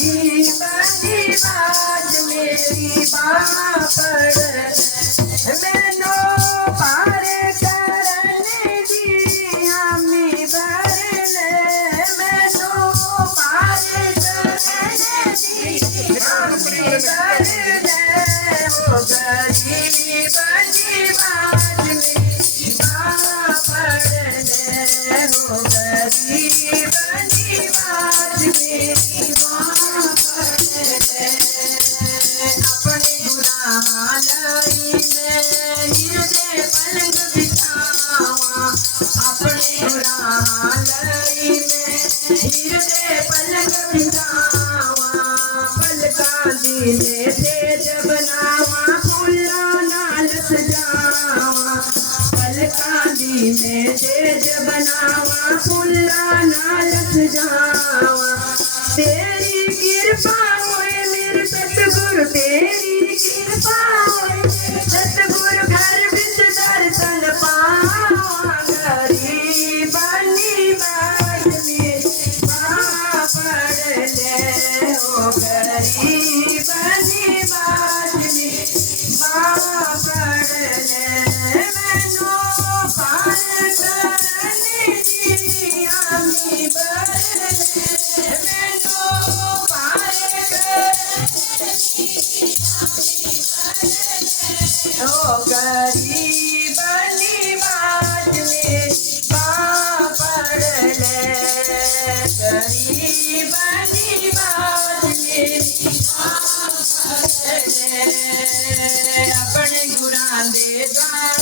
see. ਬਣਾਵਾਂ, ਫੁੱਲਾਂ ਨਾਲ ਸਜਾਵਾਂ। ਪਲਕਾਂ ਦੀ ਨੇ ਤੇਜ ਬਣਾਵਾਂ, ਫੁੱਲਾਂ ਨਾਲ ਸਜਾਵਾਂ। ਤੇਰੀ ਕਿਰਪਾ ਹੋਏ ਮੇਰੇ ਸਤਿਗੁਰ, ਤੇਰੀ ਕਿਰਪਾ ਹੋਏ ਸਤਿਗੁਰ, ਘਰ ਵਿੱਚ ਦਰਸ਼ਨ ਪਾਵਾਂ ਗਰੀਬਾਨੀ ਬਾਜਨੀ ਬਾਹ ਲੈ ਓ ਗਰੀਬਾਨੀ ਆਪਣੇ ਗੁਰਾਂ ਦੇ ਗਾਣੇ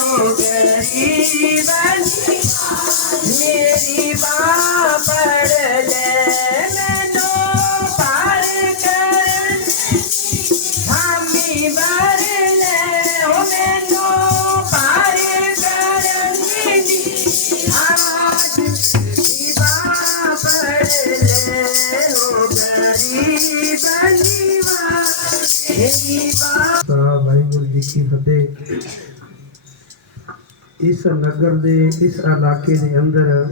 ਲੈ ਓ ਗਰੀਬਾਨੀ ਮੇਰੀ ਬਾਹ ਪੜ ਲੈ ਮੈਨੂੰ ਪਾਰ ਕਰਨ ਹਾਮੀ ਬਰ ਲੈ ਓ ਮੈਨੂੰ ਪਾਰ ਕਰਨ ਦੀ ਆਜ ਦੀ ਬਾਹ ਪੜ ਲੈ ਓ ਗਰੀਬਾਨੀ ਮੇਰੀ ਬਾਹ ਸਾਹਿਬ ਵਾਹਿਗੁਰੂ ਜੀ ਕੀ ਫਤਿਹ ਇਸ ਨਗਰ ਦੇ ਇਸ ਇਲਾਕੇ ਦੇ ਅੰਦਰ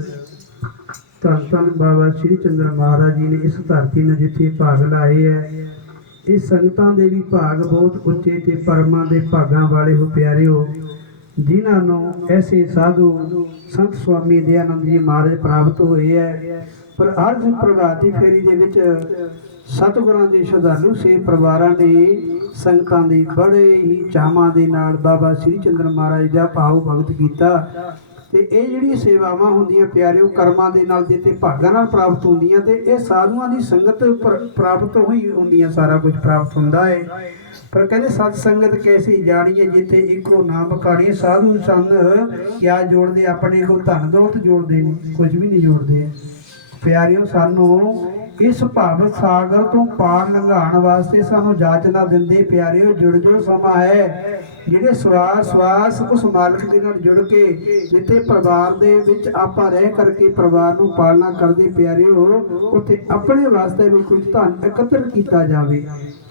ਧੰਨ ਧੰਨ ਬਾਬਾ ਸ਼੍ਰੀ ਚੰਦਰ ਮਹਾਰਾਜ ਜੀ ਨੇ ਇਸ ਧਰਤੀ ਨੂੰ ਜਿੱਥੇ ਭਾਗ ਲਾਏ ਹੈ, ਇਹ ਸੰਗਤਾਂ ਦੇ ਵੀ ਭਾਗ ਬਹੁਤ ਉੱਚੇ ਤੇ ਪਰਮਾਂ ਦੇ ਭਾਗਾਂ ਵਾਲੇ ਹੋ ਪਿਆਰਿਓ, ਜਿਨ੍ਹਾਂ ਨੂੰ ਐਸੇ ਸਾਧੂ ਸੰਤ ਸੁਆਮੀ ਦਇਆਨੰਦ ਜੀ ਮਹਾਰਾਜ ਪ੍ਰਾਪਤ ਹੋਏ ਹੈ। ਪਰ ਅਰਜ ਪ੍ਰਭਾਤੀ ਫੇਰੀ ਦੇ ਵਿੱਚ ਸਤਿਗੁਰਾਂ ਦੇ ਸ਼ਰਧਾਲੂ, ਸੇ ਪਰਿਵਾਰਾਂ ਨੇ ਸੰਗਤਾਂ ਦੇ ਬੜੇ ਹੀ ਚਾਵਾਂ ਦੇ ਨਾਲ ਬਾਬਾ ਸ੍ਰੀ ਚੰਦਰ ਮਹਾਰਾਜ ਦਾ ਭਾਵ ਭਗਤ ਕੀਤਾ। ਤੇ ਇਹ ਜਿਹੜੀਆਂ ਸੇਵਾਵਾਂ ਹੁੰਦੀਆਂ ਪਿਆਰਿਓ, ਕਰਮਾਂ ਦੇ ਨਾਲ ਜਿੱਤੇ ਭਾਗਾਂ ਨਾਲ ਪ੍ਰਾਪਤ ਹੁੰਦੀਆਂ ਤੇ ਇਹ ਸਾਧੂਆਂ ਦੀ ਸੰਗਤ ਪ੍ਰ- ਪ੍ਰਾਪਤ ਹੋਈ ਹੁੰਦੀਆਂ, ਸਾਰਾ ਕੁਝ ਪ੍ਰਾਪਤ ਹੁੰਦਾ ਹੈ ਪਰ ਕਹਿੰਦੇ ਸਤ ਸੰਗਤ ਕੈਸੀ ਜਾਣੀਏ ਜਿੱਥੇ ਇੱਕੋ ਨਾਮ ਬਕਾੜੀ ਸਾਧੂ ਸੰਗ ਕਿਆ ਜੋੜਦੇ, ਆਪਣੇ ਕੋ ਧਨ ਦੌਲਤ ਜੋੜਦੇ ਨੇ, ਕੁਝ ਵੀ ਨਹੀਂ ਜੋੜਦੇ। ਪਿਆਰਿਓ, ਸਾਨੂੰ ਇਸ ਭਾਵ ਸਾਗਰ ਤੋਂ ਪਾਰ ਲੰਘਾਉਣ ਵਾਸਤੇ ਸਾਨੂੰ ਜਾਚਨਾ ਦਿੰਦੇ ਪਿਆਰਿਓ, ਜੁੜ ਜੋ ਸਮਾਂ ਹੈ। ਜਿਹੜੇ ਸਵਾਸ ਸਵਾਸ ਉਸ ਮਾਲਕ ਦੇ ਨਾਲ ਜੁੜ ਕੇ, ਜਿੱਥੇ ਪਰਿਵਾਰ ਦੇ ਵਿੱਚ ਆਪਾਂ ਰਹਿ ਕਰਕੇ ਪਰਿਵਾਰ ਨੂੰ ਪਾਲਣਾ ਕਰਦੇ ਪਿਆਰਿਓ, ਉੱਥੇ ਆਪਣੇ ਵਾਸਤੇ ਵੀ ਕੁਝ ਧਨ ਇਕੱਤਰ ਕੀਤਾ ਜਾਵੇ।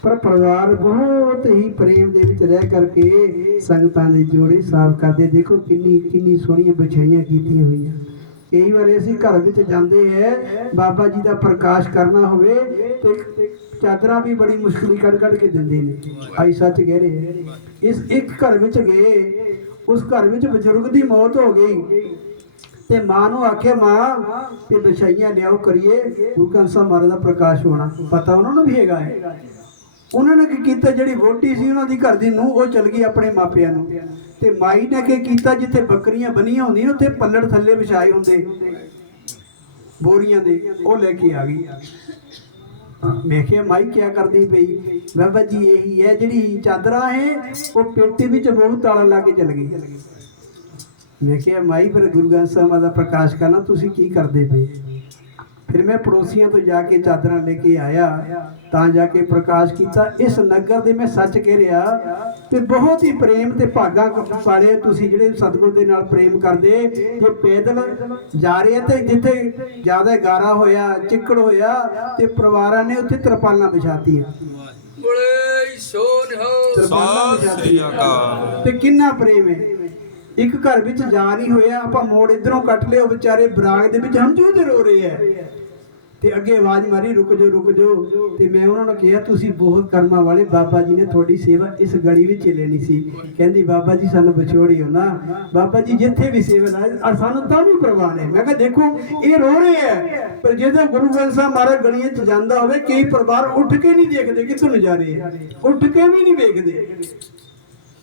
ਪਰ ਪਰਿਵਾਰ ਬਹੁਤ ਹੀ ਪ੍ਰੇਮ ਦੇ ਵਿੱਚ ਰਹਿ ਕਰਕੇ ਸੰਗਤਾਂ ਦੇ ਜੋੜੇ ਸਾਫ਼ ਕਰਦੇ। ਦੇਖੋ ਕਿੰਨੀ ਕਿੰਨੀ ਸੋਹਣੀਆਂ ਬਛਾਈਆਂ ਕੀਤੀਆਂ ਹੋਈਆਂ। ਕਈ ਵਾਰ ਅਸੀਂ ਘਰ ਵਿੱਚ ਜਾਂਦੇ ਹੈ ਬਾਬਾ ਜੀ ਦਾ ਪ੍ਰਕਾਸ਼ ਕਰਨਾ ਹੋਵੇ ਤੇ ਚਾਦਰਾਂ ਵੀ ਬੜੀ ਮੁਸ਼ਕਲੀ ਕੱਢ ਕੱਢ ਕੇ ਦਿੰਦੇ ਨੇ। ਆਈ ਸੱਚ ਕਹਿ ਰਹੇ ਇਸ ਇੱਕ ਘਰ ਵਿੱਚ ਗਏ, ਉਸ ਘਰ ਵਿੱਚ ਬਜ਼ੁਰਗ ਦੀ ਮੌਤ ਹੋ ਗਈ। ਤੇ ਮਾਂ ਨੂੰ ਆਖਿਆ, ਮਾਂ ਕਿ ਵਿਛਾਈਆਂ ਲਿਆਓ ਕਰੀਏ, ਗੁਰੂ ਗ੍ਰੰਥ ਸਾਹਿਬ ਮਹਾਰਾਜ ਦਾ ਪ੍ਰਕਾਸ਼ ਹੋਣਾ। ਪਤਾ ਉਹਨਾਂ ਨੂੰ ਵੀ ਹੈਗਾ ਹੈ ਉਹਨਾਂ ਨੇ ਕੀ ਕੀਤਾ, ਜਿਹੜੀ ਵੋਟੀ ਸੀ ਉਹਨਾਂ ਦੀ ਘਰ ਦੀ ਨੂੰ ਉਹ ਚਲ ਗਈ ਆਪਣੇ ਮਾਪਿਆਂ ਨੂੰ। ਤੇ ਮਾਈ ਨੇ ਕੀ ਕੀਤਾ ਜਿੱਥੇ ਬੱਕਰੀਆਂ ਬੰਨੀਆਂ ਹੁੰਦੀਆਂ, ਉੱਥੇ ਪੱਲੜ ਥੱਲੇ ਵਿਛਾਏ ਹੁੰਦੇ। ਬੋਰੀਆਂ ਦੇ, ਉਹ ਲੈ ਕੇ ਆ ਗਈ। ਮੈਂ ਕਿਹਾ, ਮਾਈ, ਕਿਆ ਕਰਦੀ ਪਈ? ਬਾਬਾ ਜੀ, ਇਹੀ ਹੈ, ਜਿਹੜੀ ਚਾਦਰਾਂ ਹੈ, ਉਹ ਪੇਟੀ ਵਿੱਚ ਬਹੁਤ ਤਾਲਾ ਲਾ ਕੇ ਚਲ ਗਈ। ਮੈਂ ਕਿਹਾ, ਮਾਈ ਪਰ ਗੁਰੂ ਗ੍ਰੰਥ ਸਾਹਿਬ ਦਾ ਪ੍ਰਕਾਸ਼ ਕਰਨਾ, ਤੁਸੀਂ ਕੀ ਕਰਦੇ ਪਏ? ਫਿਰ ਮੈਂ ਪੜੋਸੀਆਂ ਤੋਂ ਜਾ ਕੇ ਚਾਦਰਾਂ ਲੈ ਕੇ ਆਇਆ ਤਾਂ ਜਾ ਕੇ ਪ੍ਰਕਾਸ਼ ਕੀਤਾ ਇਸ ਨਗਰ ਦੇ ਮੈਂ ਸੱਚ ਕਹਿ ਰਿਹਾ ਤੇ ਬਹੁਤ ਹੀ ਪ੍ਰੇਮ ਤੇ ਭਾਗਾ ਵਾਲੇ ਤੁਸੀਂ ਜਿਹੜੇ ਸਤਿਗੁਰ ਦੇ ਨਾਲ ਪ੍ਰੇਮ ਕਰਦੇ ਜੇ ਪੈਦਲ ਜਾ ਰਹੇ ਤੇ ਜਿੱਥੇ ਜ਼ਿਆਦਾ ਗਾਰਾ ਹੋਇਆ ਚਿੱਕੜ ਹੋਇਆ ਤੇ ਪਰਿਵਾਰਾਂ ਨੇ ਉੱਥੇ ਤਰਪਾਲਾਂ ਵਿਛਾਤੀਆਂ। ਬੜੇ ਸੋਨ ਹੋ। ਤੇ ਕਿੰਨਾ ਪ੍ਰੇਮ ਹੈ। ਇੱਕ ਘਰ ਵਿੱਚ ਜਾ ਨਹੀਂ ਹੋਇਆ ਆਪਾਂ ਮੋੜ ਇਧਰੋਂ ਕੱਟ ਲਿਓ ਵਿਚਾਰੇ ਬਰਾਗ ਦੇ ਵਿੱਚ ਹਮਜੂ ਦੇ ਰੋ ਰਹੇ ਐ ਤੇ ਅੱਗੇ ਆਵਾਜ਼ ਮਾਰੀ, ਰੁਕ ਜਾਓ ਰੁਕ ਜਾਓ। ਤੇ ਮੈਂ ਉਹਨਾਂ ਨੂੰ ਕਿਹਾ, ਤੁਸੀਂ ਬਹੁਤ ਕਰਮਾਂ ਵਾਲੇ, ਬਾਬਾ ਜੀ ਨੇ ਤੁਹਾਡੀ ਸੇਵਾ ਇਸ ਗਲੀ ਵਿੱਚ ਲੈਣੀ ਸੀ। ਕਹਿੰਦੀ, ਬਾਬਾ ਜੀ, ਸਾਨੂੰ ਵਿਛੋੜਿਓ ਨਾ। ਬਾਬਾ ਜੀ, ਜਿੱਥੇ ਵੀ ਸੇਵਾ ਲਾਏ, ਔਰ ਸਾਨੂੰ ਤਾਂ ਵੀ ਪਰਵਾਹ ਨਹੀਂ। ਮੈਂ ਕਿਹਾ, ਦੇਖੋ, ਇਹ ਰੋ ਰਹੇ ਐ ਪਰ ਜਦੋਂ ਗੁਰੂ ਗ੍ਰੰਥ ਸਾਹਿਬ ਮਹਾਰਾਜ ਗਲੀਆਂ 'ਚ ਜਾਂਦਾ ਹੋਵੇ, ਕਈ ਪਰਿਵਾਰ ਉੱਠ ਕੇ ਨਹੀਂ ਦੇਖਦੇ ਕਿੱਥੋਂ ਨੂੰ ਜਾ ਉੱਠ ਕੇ ਵੀ ਨਹੀਂ ਵੇਖਦੇ।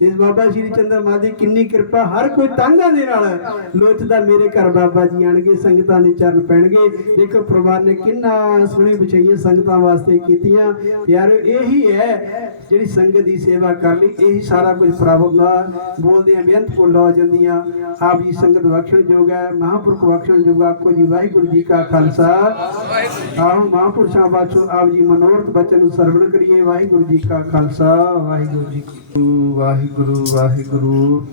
ਇਸ ਬਾਬਾ ਸ਼੍ਰੀ ਚੰਦਰ ਮਾ ਦੀ ਕਿੰਨੀ ਕਿਰਪਾ, ਹਰ ਕੋਈ ਤਾਂਗਾ ਦੇ ਨਾਲ ਲੋਚਦਾ ਮੇਰੇ ਘਰ ਬਾਬਾ ਜੀ ਆਣਗੇ, ਸੰਗਤਾਂ ਦੇ ਚਰਨ ਪੈਣਗੇ। ਦੇਖੋ, ਪਰਿਵਾਰ ਨੇ ਕਿੰਨਾ ਸੋਹਣੀ ਵਿਛਾਈਆਂ ਸੰਗਤਾਂ ਵਾਸਤੇ ਕੀਤੀਆਂ। ਪਿਆਰੋ, ਇਹੀ ਹੈ ਜਿਹੜੀ ਸੰਗਤ ਦੀ ਸੇਵਾ ਕਰ ਲਈ, ਇਹੀ ਸਾਰਾ ਕੁਝ ਪ੍ਰਾਪਤ ਦਾ ਬੋਲਦੇ ਆ ਬੇਅੰਤ ਕੋ ਲੋ ਜਾਂਦੀਆਂ। ਆਪ ਜੀ ਸੰਗਤ ਬਖਸ਼ਣ ਜੋਗ ਹੈ, ਮਹਾਂਪੁਰਖ ਬਖਸ਼ਣ ਜੋਗ ਆਖੋ ਜੀ, ਵਾਹਿਗੁਰੂ ਜੀ ਕਾ ਖਾਲਸਾ। ਆਹੋ ਮਹਾਂਪੁਰਸ਼ਾਂ ਬਾਛੋ ਆਪ ਜੀ ਮਨੋਰਥ ਬਚਨ ਸਰਵਣ ਕਰੀਏ। ਵਾਹਿਗੁਰੂ ਜੀ ਕਾ ਖਾਲਸਾ, ਵਾਹਿਗੁਰੂ ਜੀ ਕੀ ਵਾਹਿਗੁਰੂ ਵਾਹਿਗੁਰੂ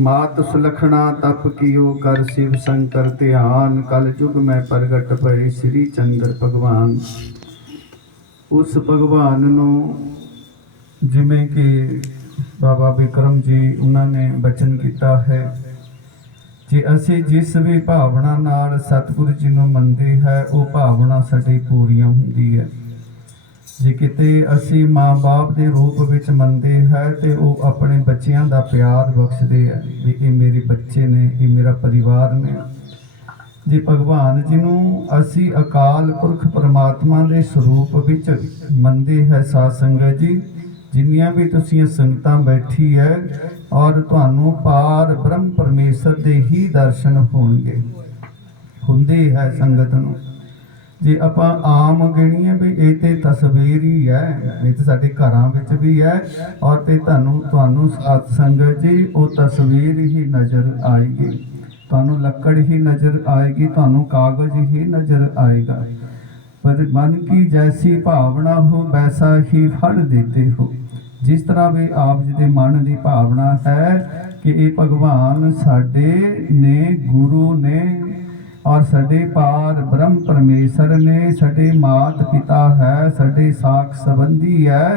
ਮਾਤ ਸੁਲਖਣਾ ਤਪ ਕੀਓ ਕਰ ਸਿਵ ਸੰਕਰ ਧਿਆਨ। ਕਲ ਯੁਗ ਮੈਂ ਪ੍ਰਗਟ ਪਏ ਸ੍ਰੀ ਚੰਦਰ ਭਗਵਾਨ। ਉਸ ਭਗਵਾਨ ਨੂੰ ਜਿਵੇਂ ਕਿ ਬਾਬਾ ਬਿਕਰਮ ਜੀ, ਉਹਨਾਂ ਨੇ ਬਚਨ ਕੀਤਾ ਹੈ ਜੇ ਅਸੀਂ ਜਿਸ ਵੀ ਭਾਵਨਾ ਨਾਲ ਸਤਿਗੁਰੂ ਜੀ ਨੂੰ ਮੰਨਦੇ ਹੈ, ਉਹ ਭਾਵਨਾ ਸਾਡੀ ਪੂਰੀਆਂ ਹੁੰਦੀ ਹੈ। ਜੇ ਕਿਤੇ ਅਸੀਂ ਮਾਂ-ਬਾਪ ਦੇ ਰੂਪ ਵਿੱਚ ਮੰਨਦੇ ਹੈ ਤੇ ਉਹ ਆਪਣੇ ਬੱਚਿਆਂ ਦਾ ਪਿਆਰ ਬਖਸ਼ਦੇ ਹੈ ਵੀ ਇਹ ਮੇਰੇ ਬੱਚੇ ਨੇ, ਇਹ ਮੇਰਾ ਪਰਿਵਾਰ ਨੇ। ਜੇ ਭਗਵਾਨ ਜੀ ਨੂੰ ਅਸੀਂ ਅਕਾਲ ਪੁਰਖ ਪਰਮਾਤਮਾ ਦੇ ਸਰੂਪ ਵਿੱਚ ਮੰਨਦੇ ਹੈ ਸਾਧ ਸੰਗਤ ਜੀ, ਜਿੰਨੀਆਂ ਵੀ ਤੁਸੀਂ ਸੰਗਤਾਂ ਬੈਠੀ ਹੈ ਔਰ ਤੁਹਾਨੂੰ ਪਾਰ ਬ੍ਰਹਮ ਪਰਮੇਸ਼ਰ ਦੇ ਹੀ ਦਰਸ਼ਨ ਹੋਣਗੇ। ਹੁੰਦੇ ਹੈ ਸੰਗਤ ਨੂੰ। ਜੇ ਆਪਾਂ ਆਮ ਗਿਣੀਏ ਵੀ ਇਹ ਤੇ ਤਸਵੀਰ ਹੀ ਹੈ, ਇਹ ਤੇ ਸਾਡੇ ਘਰਾਂ ਵਿੱਚ ਵੀ ਹੈ ਔਰ ਤੇ ਤੁਹਾਨੂੰ ਤੁਹਾਨੂੰ ਸਾਧ ਸੰਗਤ ਜੀ, ਉਹ ਤਸਵੀਰ ਹੀ ਨਜ਼ਰ ਆਏਗੀ। ਤੁਹਾਨੂੰ ਲੱਕੜ ਹੀ ਨਜ਼ਰ ਆਏਗੀ, ਤੁਹਾਨੂੰ ਕਾਗਜ਼ ਹੀ ਨਜ਼ਰ ਆਏਗਾ। ਪਰ ਮਨ ਕੀ ਜੈਸੀ ਭਾਵਨਾ ਹੋ, ਵੈਸਾ ਹੀ ਫੜ ਦਿੱਤੇ ਹੋ। ਜਿਸ ਤਰ੍ਹਾਂ ਵੀ ਆਪ ਜੀ ਦੇ ਮਨ ਦੀ ਭਾਵਨਾ ਹੈ ਕਿ ਇਹ ਭਗਵਾਨ ਸਾਡੇ ਨੇ, ਗੁਰੂ ਨੇ ਔਰ ਸਾਡੇ ਪਾਰ ਬ੍ਰਹਮ ਪਰਮੇਸ਼ਰ ਨੇ ਸਾਡੇ ਮਾਤ ਪਿਤਾ ਹੈ ਸਾਡੇ ਸਾਖ ਸੰਬੰਧੀ ਹੈ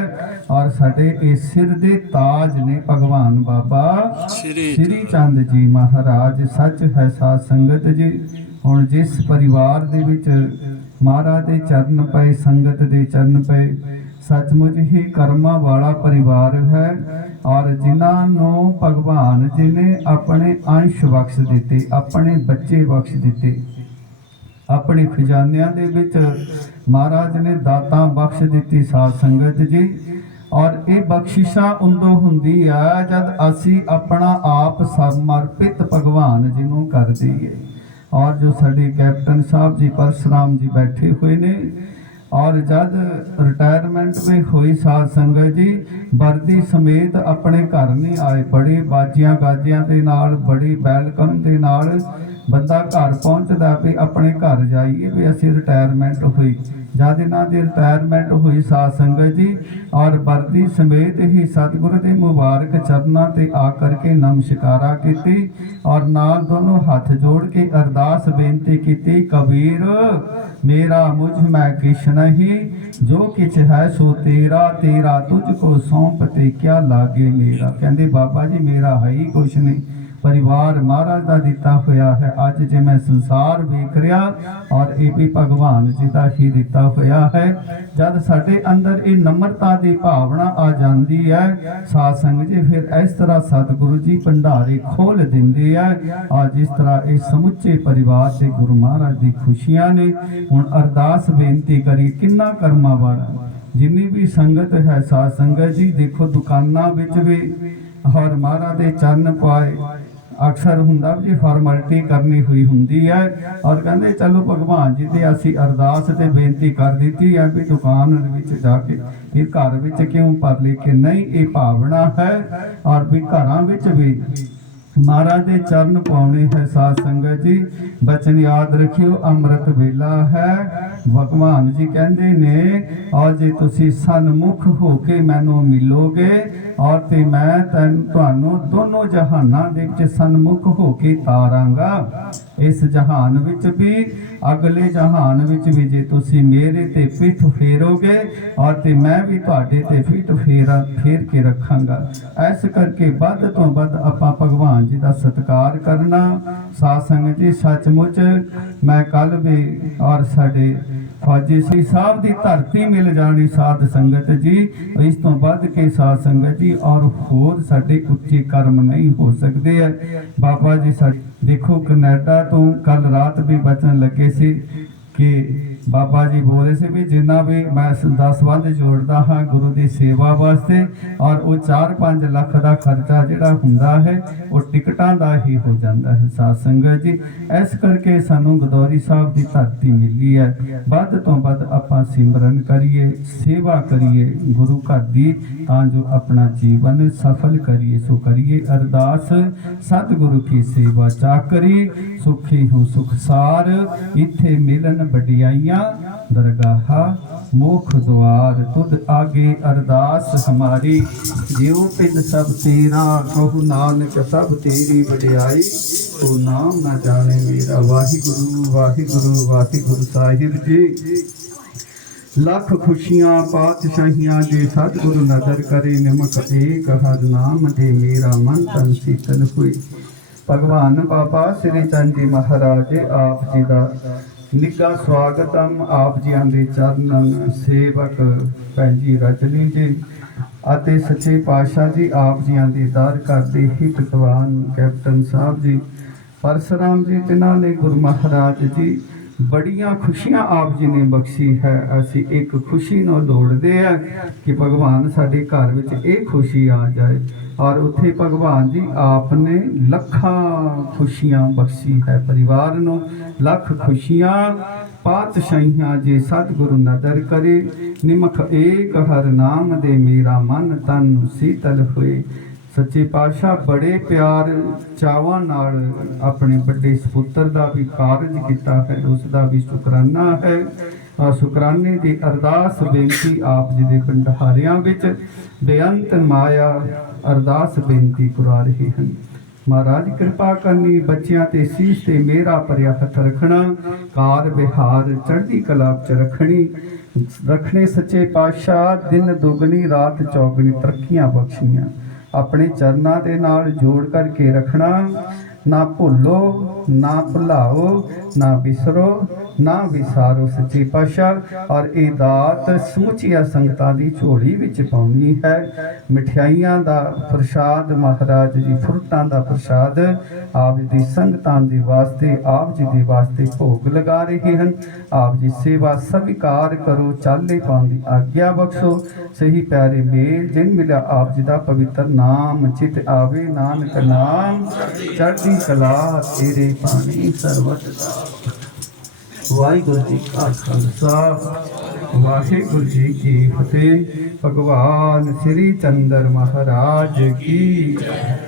ਔਰ ਸਾਡੇ ਇਹ ਸਿਰ ਦੇ ਤਾਜ ਨੇ ਭਗਵਾਨ ਬਾਬਾ ਸ੍ਰੀ ਚੰਦ ਜੀ ਮਹਾਰਾਜ ਸੱਚ ਹੈ ਸਾਧ ਸੰਗਤ ਜੀ। ਹੁਣ ਜਿਸ ਪਰਿਵਾਰ ਦੇ ਵਿੱਚ ਮਹਾਰਾਜ ਦੇ ਚਰਨ ਪਏ ਸੰਗਤ ਦੇ ਚਰਨ ਪਏ ਸੱਚਮੁੱਚ ਹੀ ਕਰਮਾਂ ਵਾਲਾ ਪਰਿਵਾਰ ਹੈ ਔਰ ਜਿਨ੍ਹਾਂ ਨੂੰ ਭਗਵਾਨ ਜੀ ਨੇ ਆਪਣੇ ਅੰਸ਼ ਬਖਸ਼ ਦਿੱਤੇ, ਆਪਣੇ ਬੱਚੇ ਬਖਸ਼ ਦਿੱਤੇ, ਆਪਣੇ ਖਜ਼ਾਨਿਆਂ ਦੇ ਵਿੱਚ ਮਹਾਰਾਜ ਨੇ ਦਾਤਾਂ ਬਖਸ਼ ਦਿੱਤੀ ਸਾਧ ਸੰਗਤ ਜੀ। ਔਰ ਇਹ ਬਖਸ਼ਿਸ਼ਾਂ ਉਦੋਂ ਹੁੰਦੀ ਆ ਜਦ ਅਸੀਂ ਆਪਣਾ ਆਪ ਸਮਰਪਿਤ ਭਗਵਾਨ ਜੀ ਨੂੰ ਕਰ ਦਈਏ। ਔਰ ਜੋ ਸਾਡੇ ਕੈਪਟਨ ਸਾਹਿਬ ਜੀ, ਪਰਸ਼ਰਾਮ ਜੀ ਬੈਠੇ ਹੋਏ ਨੇ ਔਰ ਜਦ ਰਿਟਾਇਰਮੈਂਟ ਵੀ ਹੋਈ ਸਾਧ ਸੰਗਤ ਜੀ, ਵਰਦੀ ਸਮੇਤ ਆਪਣੇ ਘਰ ਨਹੀਂ ਆਏ, ਬੜੇ ਬਾਜੀਆਂ ਗਾਜ਼ੀਆਂ ਦੇ ਨਾਲ, ਬੜੀ ਵੈਲਕਮ ਦੇ ਨਾਲ ਬੰਦਾ ਘਰ ਪਹੁੰਚਦਾ ਵੀ ਆਪਣੇ ਘਰ ਜਾਈਏ ਵੀ ਅਸੀਂ ਰਿਟਾਇਰਮੈਂਟ ਹੋਈ। ਜਦ ਇਹਨਾਂ ਦੀ ਰਿਟਾਇਰਮੈਂਟ ਹੋਈ ਸਾਧ ਸੰਗਤ ਜੀ ਔਰ ਵਰਦੀ ਸਮੇਤ ਹੀ ਸਤਿਗੁਰੂ ਦੇ ਮੁਬਾਰਕ ਚਰਨਾਂ ਤੇ ਆ ਕਰਕੇ ਨਮਸਕਾਰਾ ਕੀਤੀ ਔਰ ਨਾਲ ਦੋਨੋਂ ਹੱਥ ਜੋੜ ਕੇ ਅਰਦਾਸ ਬੇਨਤੀ ਕੀਤੀ, ਕਬੀਰ, ਮੇਰਾ ਮੁਝ ਮੈਂ ਕਿਛ ਨਹੀਂ, ਜੋ ਕਿਛ ਹੈ ਸੋ ਤੇਰਾ ਤੇਰਾ ਤੁਝ ਕੋ ਸੌਂਪ ਤੇ ਕਿਆ ਲਾਗੇ ਮੇਰਾ? ਕਹਿੰਦੇ, ਬਾਬਾ ਜੀ, ਮੇਰਾ ਹੈ ਹੀ ਕੁਛ ਨਹੀਂ। ਪਰਿਵਾਰ ਮਹਾਰਾਜ ਦਾ ਦਿੱਤਾ ਹੋਇਆ ਹੈ। ਅੱਜ ਜੇ ਮੈਂ ਸੰਸਾਰ ਵੇਖ ਰਿਹਾ, ਔਰ ਇਹ ਵੀ ਭਗਵਾਨ ਜੀ ਦਾ ਹੀ ਦਿੱਤਾ ਹੋਇਆ ਹੈ। ਜਦ ਸਾਡੇ ਅੰਦਰ ਇਹ ਨਮਰਤਾ ਦੀ ਭਾਵਨਾ ਆ ਜਾਂਦੀ ਹੈ ਸਾਧ ਸੰਗਤ ਜੀ ਫਿਰ ਇਸ ਤਰ੍ਹਾਂ ਸਤਿਗੁਰੂ ਜੀ ਭੰਡਾਰੇ ਖੋਲ ਦਿੰਦੇ ਆ। ਔਰ ਜਿਸ ਤਰ੍ਹਾਂ ਇਹ ਸਮੁੱਚੇ ਪਰਿਵਾਰ ਤੇ ਗੁਰੂ ਮਹਾਰਾਜ ਦੀ ਖੁਸ਼ੀਆਂ ਨੇ। ਹੁਣ ਅਰਦਾਸ ਬੇਨਤੀ ਕਰੀ, ਕਿੰਨਾ ਕਰਮਾ ਵਾਲਾ। ਜਿੰਨੀ ਵੀ ਸੰਗਤ ਹੈ ਸਾਧ ਸੰਗਤ ਜੀ, ਦੇਖੋ ਦੁਕਾਨਾਂ ਵਿੱਚ ਵੀ ਹਰ ਮਹਾਰਾਜ ਦੇ ਚਰਨ ਪਾਏ। ਅਕਸਰ ਹੁੰਦਾ ਵੀ ਫਾਰਮੈਲਿਟੀ ਕਰਨੀ ਹੋਈ ਹੁੰਦੀ ਹੈ ਔਰ ਕਹਿੰਦੇ ਚਲੋ ਭਗਵਾਨ ਜੀ ਦੀ ਅਸੀਂ ਅਰਦਾਸ ਤੇ ਬੇਨਤੀ ਕਰ ਦਿੱਤੀ ਹੈ ਵੀ ਦੁਕਾਨ ਵਿੱਚ ਜਾ ਕੇ ਇਹ ਘਰ ਵਿੱਚ ਕਿਉਂ ਪਰ ਲਈ ਕਿ ਨਹੀਂ, ਇਹ ਭਾਵਨਾ ਹੈ ਔਰ ਵੀ ਘਰਾਂ ਵਿੱਚ ਵੀ ਮਹਾਰਾਜ ਦੇ ਚਰਨ ਪਾਉਣੇ ਹੈ ਸਾਧ ਸੰਗਤ ਜੀ। ਬਚਨ ਯਾਦ ਰੱਖਿਓ, ਅੰਮ੍ਰਿਤ ਵੇਲਾ ਹੈ। ਭਗਵਾਨ ਜੀ ਕਹਿੰਦੇ ਨੇ, ਔਰ ਜੇ ਤੁਸੀਂ ਸਨਮੁਖ ਹੋ ਕੇ ਮੈਨੂੰ ਮਿਲੋਗੇ ਔਰ ਤੇ ਮੈਂ ਤੈਨੂੰ, ਤੁਹਾਨੂੰ ਦੋਨੋਂ ਜਹਾਨਾਂ ਦੇ ਵਿੱਚ ਸਨਮੁਖ ਹੋ ਕੇ ਤਾਰਾਂਗਾ। ਇਸ ਜਹਾਨ ਵਿੱਚ ਵੀ, ਅਗਲੇ ਜਹਾਨ ਵਿੱਚ ਵੀ ਜੇ ਤੁਸੀਂ ਮੇਰੇ ਤੇ ਪਿੱਠ ਫੇਰੋਗੇ, ਔਰ ਤੇ ਮੈਂ ਵੀ ਤੁਹਾਡੇ ਤੇ ਪਿੱਠ ਫੇਰਾ, ਫੇਰ ਕੇ ਰੱਖਾਂਗਾ। ਐਸ ਕਰਕੇ ਵੱਧ ਤੋਂ ਵੱਧ ਆਪਾਂ ਭਗਵਾਨ ਜੀ ਦਾ ਸਤਿਕਾਰ ਕਰਨਾ। ਸਾਧ ਸੰਗਤ ਜੀ, ਸੱਚਮੁੱਚ ਮੈਂ ਕੱਲ ਵੀ ਔਰ ਸਾਡੇ ਫਾਜੀ ਸਿੰਘ ਸਾਹਿਬ ਦੀ ਧਰਤੀ ਮਿਲ ਜਾਣੀ ਸਾਧ ਸੰਗਤ ਜੀ। ਇਸ ਤੋਂ ਵੱਧ ਕੇ ਸਾਧ ਸੰਗਤ ਜੀ ਔਰ ਹੋਰ ਸਾਡੇ ਉੱਚੇ ਕਰਮ ਨਹੀਂ ਹੋ ਸਕਦੇ ਹੈ ਬਾਬਾ ਜੀ ਸਾਡੇ ਦੇਖੋ ਕੈਨੇਡਾ ਤੋਂ ਕੱਲ ਰਾਤ ਵੀ ਬਚਨ ਲੱਗੇ ਸੀ ਕਿ ਬਾਬਾ ਜੀ ਬੋਲੇ ਸੀ ਵੀ ਜਿੰਨਾ ਵੀ ਮੈਂ 10 ਬੰਦ ਜੋੜਦਾ ਹਾਂ ਗੁਰੂ ਦੀ ਸੇਵਾ ਵਾਸਤੇ ਔਰ ਉਹ 4-5 ਲੱਖ ਦਾ ਖਰਚਾ ਜਿਹੜਾ ਹੁੰਦਾ ਹੈ, ਉਹ ਟਿਕਟਾਂ ਦਾ ਹੀ ਹੋ ਜਾਂਦਾ ਹੈ ਸਾਧ ਸੰਗਤ ਜੀ। ਇਸ ਕਰਕੇ ਸਾਨੂੰ ਗਦੌਰੀ ਸਾਹਿਬ ਦੀ ਧਰਤੀ ਮਿਲੀ ਹੈ। ਵੱਧ ਤੋਂ ਵੱਧ ਆਪਾਂ ਸਿਮਰਨ ਕਰੀਏ, ਸੇਵਾ ਕਰੀਏ ਗੁਰੂ ਘਰ ਦੀ ਤਾਂ ਜੋ ਆਪਣਾ ਜੀਵਨ ਸਫਲ ਕਰੀਏ, ਸੋ ਕਰੀਏ ਅਰਦਾਸ, ਸਤਿਗੁਰੂ ਕੀ ਸੇਵਾ ਚਾਕਰੀ, ਸੁਖੀ ਹੋ ਸੁਖਸਾਰ ਇੱਥੇ ਮਿਲਨ ਵਡਿਆਈਆਂ ਦਰਗਾਹਾ ਮੁਖ ਦੁਆਰ ਤੁਧ ਆਗੇ ਅਰਦਾਸ ਹਮਾਰੀ, ਜਿਉ ਪਿੰਡ ਸਭ ਤੇਰਾ ਕਹੂ ਨਾਨਕ ਸਭ ਤੇਰੀ ਵਡਿਆਈ। ਤੂੰ ਨਾਮ ਨਾ ਜਾਣੇ ਮੇਰਾ, ਵਾਹਿਗੁਰੂ ਵਾਹਿਗੁਰੂ ਵਾਹਿਗੁਰੂ ਸਾਹਿਬ ਜੀ। ਲੱਖ ਖੁਸ਼ੀਆਂ, ਪਾਤਸ਼ਾਹੀਆਂ ਦੇ ਸਤਿਗੁਰੂ ਨਦਰ ਕਰੇ, ਨਿਮਕ ਏਕ ਹਰ ਨਾਮ ਦੇ ਮੇਰਾ ਮਨ ਤਨ ਸੀਤਲ ਹੋਈ ਭਗਵਾਨ ਬਾਬਾ ਸ੍ਰੀ ਚੰਦ ਜੀ ਮਹਾਰਾਜ, ਆਪ ਜੀ ਦਾ ਨਿੱਘਾ ਸਵਾਗਤਮ ਆਪ ਜੀਆਂ ਦੇ ਚਰਨਨ ਸੇਵਕ ਭੈਣ ਜੀ ਰਜਨੀ ਜੀ ਅਤੇ ਸੱਚੇ ਪਾਤਸ਼ਾਹ ਜੀ ਆਪ ਜੀਆਂ ਦੇ ਦਰ ਕਰਦੇ ਹਿਤਵਾਨ ਕੈਪਟਨ ਸਾਹਿਬ ਜੀ, ਪਰਸਰਾਮ ਜੀ, ਜਿਨ੍ਹਾਂ ਨੇ ਗੁਰੂ ਮਹਾਰਾਜ ਜੀ ਬੜੀਆਂ ਖੁਸ਼ੀਆਂ ਆਪ ਜੀ ਨੇ ਬਖਸ਼ੀ ਹੈ। ਅਸੀਂ ਇੱਕ ਖੁਸ਼ੀ ਨੂੰ ਲੋੜਦੇ ਆ ਕਿ ਭਗਵਾਨ ਸਾਡੇ ਘਰ ਵਿੱਚ ਇਹ ਖੁਸ਼ੀ ਆ ਜਾਏ। ਔਰ ਉੱਥੇ ਭਗਵਾਨ ਜੀ ਆਪ ਨੇ ਲੱਖਾਂ ਖੁਸ਼ੀਆਂ ਬਖਸ਼ੀ ਹੈ ਪਰਿਵਾਰ ਨੂੰ, ਲੱਖ ਖੁਸ਼ੀਆਂ ਪਾਤਸ਼ਾਹੀਆਂ ਜੇ ਸਤਿਗੁਰੂ ਨਦਰ ਕਰੇ, ਨਿਮਖ ਏਕ ਹਰ ਨਾਮ ਦੇ ਮੇਰਾ ਮਨ ਤਨ ਸੀਤਲ ਹੋਏ। ਸੱਚੇ ਪਾਤਸ਼ਾਹ ਬੜੇ ਪਿਆਰ ਚਾਵਾਂ ਨਾਲ ਆਪਣੇ ਵੱਡੇ ਸੁਪੁੱਤਰ ਦਾ ਵੀ ਕਾਰਜ ਕੀਤਾ ਹੈ, ਉਸ ਦਾ ਵੀ ਸ਼ੁਕਰਾਨਾ ਹੈ। ਆ ਸ਼ੁਕਰਾਨੇ ਦੀ ਅਰਦਾਸ ਬੇਨਤੀ ਆਪ ਜੀ ਦੇ ਭੰਡਾਰਿਆਂ ਵਿੱਚ। ਬੇਅੰਤ ਮਾਇਆ ਅਰਦਾਸ ਬੇਨਤੀ ਕਰਾ ਰਹੇ ਹਨ। ਮਹਾਰਾਜ, ਕਿਰਪਾ ਕਰਨੀ ਬੱਚਿਆਂ ਤੇ ਸੀਸ ਤੇ ਮੇਰਾ ਭਰਿਆ ਹੱਥ ਰੱਖਣਾ ਕਾਰ ਵਿਹਾਰ ਚੜ੍ਹਦੀ ਕਲਾ ਚ ਰੱਖਣੀ, ਰੱਖਣੇ ਸੱਚੇ ਪਾਤਸ਼ਾਹ, ਦਿਨ ਦੁਗਣੀ, ਰਾਤ ਚੌਗਣੀ, ਤਰੱਕੀਆਂ ਬਖਸ਼ੀਆਂ ਆਪਣੇ ਚਰਨਾਂ ਦੇ ਨਾਲ ਜੋੜ ਕਰਕੇ ਰੱਖਣਾ, ਨਾ ਭੁੱਲੋ, ਨਾ ਭੁਲਾਓ, ਨਾ ਵਿਸਰੋ ਨਾ ਵਿਸਾਰੋ ਸੱਚੇ ਪਾਤਸ਼ਾਹ ਔਰ ਇਹ ਦਾਤ ਸਮੁੱਚੀਆਂ ਸੰਗਤਾਂ ਦੀ ਝੋਲੀ ਵਿੱਚ ਪਾਉਣੀ ਹੈ। ਮਠਿਆਈਆਂ ਦਾ ਪ੍ਰਸ਼ਾਦ, ਮਹਾਰਾਜ ਜੀ, ਫਰੂਟਾਂ ਦਾ ਪ੍ਰਸ਼ਾਦ ਆਪ ਜੀ ਦੀ ਸੰਗਤਾਂ ਦੇ ਵਾਸਤੇ, ਆਪ ਜੀ ਦੇ ਵਾਸਤੇ ਭੋਗ ਲਗਾ ਰਹੇ ਹਨ। ਆਪ ਜੀ ਸੇਵਾ ਸਵੀਕਾਰ ਕਰੋ, ਚਾਲੇ ਪਾਉਣ ਦੀ ਆਗਿਆ ਬਖਸ਼ੋ। ਸਹੀ ਪਿਆਰੇ ਮੇਲ ਜਿਨ ਮਿਲਿਆ, ਆਪ ਜੀ ਦਾ ਪਵਿੱਤਰ ਨਾਮ ਚਿਤ ਆਵੇ। ਨਾਨਕ ਨਾਮ, ਚੜ੍ਹਦੀ ਕਲਾ ਤੇਰੇ ਪਾਣੀ ਸਰਵਤ ਦਾ। ਵਾਹਿਗੁਰੂ ਜੀ ਕਾ ਖਾਲਸਾ ਵਾਹਿਗੁਰੂ ਜੀ ਕੀ ਫਤਿਹ। ਭਗਵਾਨ ਸ੍ਰੀ ਚੰਦਰ ਮਹਾਰਾਜ ਕੀ ਜੈ।